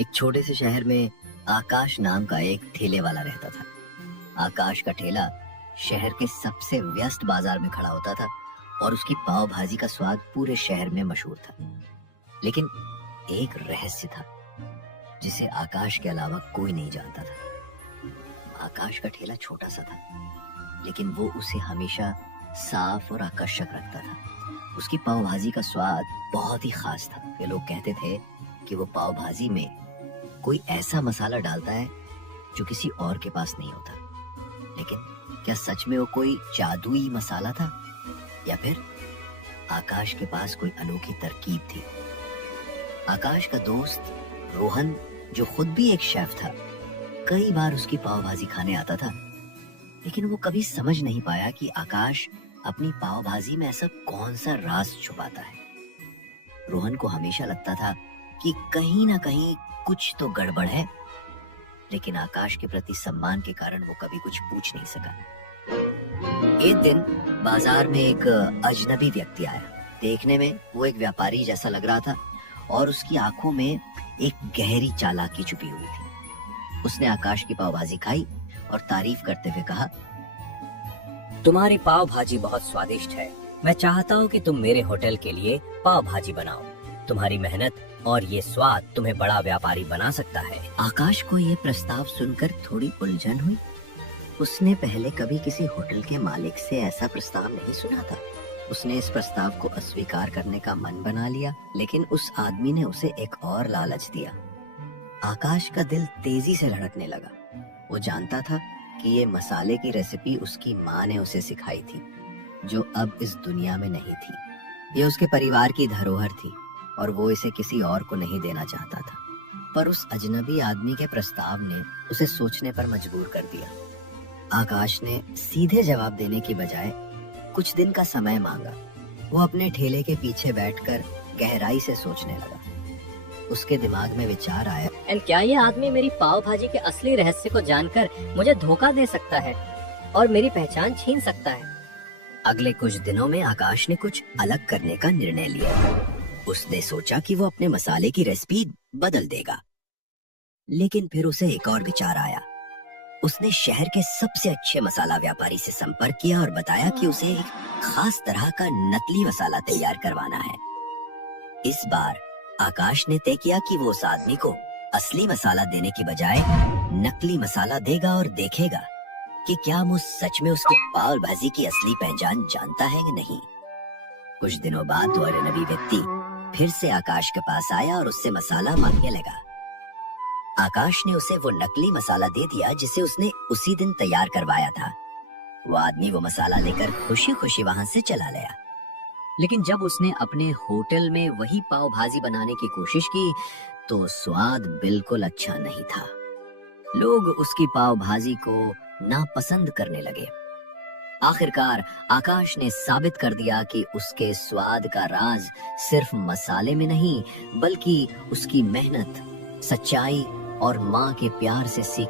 एक छोटे से शहर में आकाश नाम का एक ठेले वाला रहता था। आकाश का ठेला शहर के सबसे व्यस्त बाजार में खड़ा होता था और उसकी पाव भाजी का स्वाद पूरे शहर में मशहूर था। लेकिन एक रहस्य था जिसे आकाश के अलावा कोई नहीं जानता था। आकाश का ठेला छोटा सा था, लेकिन वो उसे हमेशा साफ और आकर्षक रखता था। उसकी पाव भाजी का स्वाद बहुत ही खास था। ये लोग कहते थे कि वो पाव भाजी में कोई ऐसा मसाला डालता है जो किसी और के पास नहीं होता। लेकिन क्या सच में वो कोई जादुई मसाला था, या फिर आकाश के पास कोई अनोखी तरकीब थी? आकाश का दोस्त रोहन, जो खुद भी एक शेफ था, कई बार उसकी पाव भाजी खाने आता था, लेकिन वो कभी समझ नहीं पाया कि आकाश अपनी पाव भाजी में ऐसा कौन सा राज छुपाता है। रोहन को हमेशा लगता था कि कहीं ना कहीं कुछ तो गड़बड़ है, लेकिन आकाश के प्रति सम्मान के कारण वो कभी कुछ पूछ नहीं सका। एक दिन बाजार में एक अजनबी व्यक्ति आया। देखने में वो एक व्यापारी जैसा लग रहा था और उसकी आंखों में एक गहरी चालाकी छुपी हुई थी। उसने आकाश की पाव भाजी खाई और तारीफ करते हुए कहा, तुम्हारी पाव भाजी बहुत स्वादिष्ट है। मैं चाहता हूँ कि तुम मेरे होटल के लिए पाव भाजी बनाओ। तुम्हारी मेहनत और ये स्वाद तुम्हें बड़ा व्यापारी बना सकता है। आकाश को ये प्रस्ताव सुनकर थोड़ी उलझन हुई। उसने पहले कभी किसी होटल के मालिक से ऐसा प्रस्ताव नहीं सुना था। उसने इस प्रस्ताव को अस्वीकार करने का मन बना लिया, लेकिन उस आदमी ने उसे एक और लालच दिया। आकाश का दिल तेजी से धड़कने लगा। वो जानता था कि ये मसाले की रेसिपी उसकी माँ ने उसे सिखाई थी, जो अब इस दुनिया में नहीं थी। ये उसके परिवार की धरोहर थी और वो इसे किसी और को नहीं देना चाहता था। पर उस अजनबी आदमी के प्रस्ताव ने उसे सोचने पर मजबूर कर दिया। आकाश ने सीधे जवाब देने की बजाय कुछ दिन का समय मांगा। वो अपने ठेले के पीछे बैठकर गहराई से सोचने लगा। उसके दिमाग में विचार आया, एंड क्या ये आदमी मेरी पाव भाजी के असली रहस्य को जानकर मुझे धोखा दे सकता है और मेरी पहचान छीन सकता है? अगले कुछ दिनों में आकाश ने कुछ अलग करने का निर्णय लिया। उसने सोचा कि वो अपने मसाले की रेसिपी बदल देगा। लेकिन फिर उसे एक और विचार आया। उसने शहर के सबसे अच्छे मसाला व्यापारी से संपर्क किया और बताया कि उसे एक खास तरह का नकली मसाला तैयार करवाना है। इस बार आकाश ने तय किया कि वो उस आदमी को असली मसाला देने की बजाय नकली मसाला देगा और देखेगा कि क्या वो सच में उसके पाव भाजी की असली पहचान जानता है या नहीं। कुछ दिनों बाद वो अजनबी व्यक्ति फिर से आकाश के पास आया और उससे मसाला मांगने लगा। आकाश ने उसे वो नकली मसाला दे दिया जिसे उसने उसी दिन तैयार करवाया था। वो आदमी वो मसाला लेकर खुशी खुशी वहां से चला गया। लेकिन जब उसने अपने होटल में वही पाव भाजी बनाने की कोशिश की तो स्वाद बिल्कुल अच्छा नहीं था। लोग उसकी पाव भाजी को नापसंद करने लगे। आखिरकार आकाश ने साबित कर दिया कि उसके स्वाद का राज सिर्फ मसाले में नहीं, बल्कि उसकी मेहनत, सच्चाई और माँ के प्यार से सीखी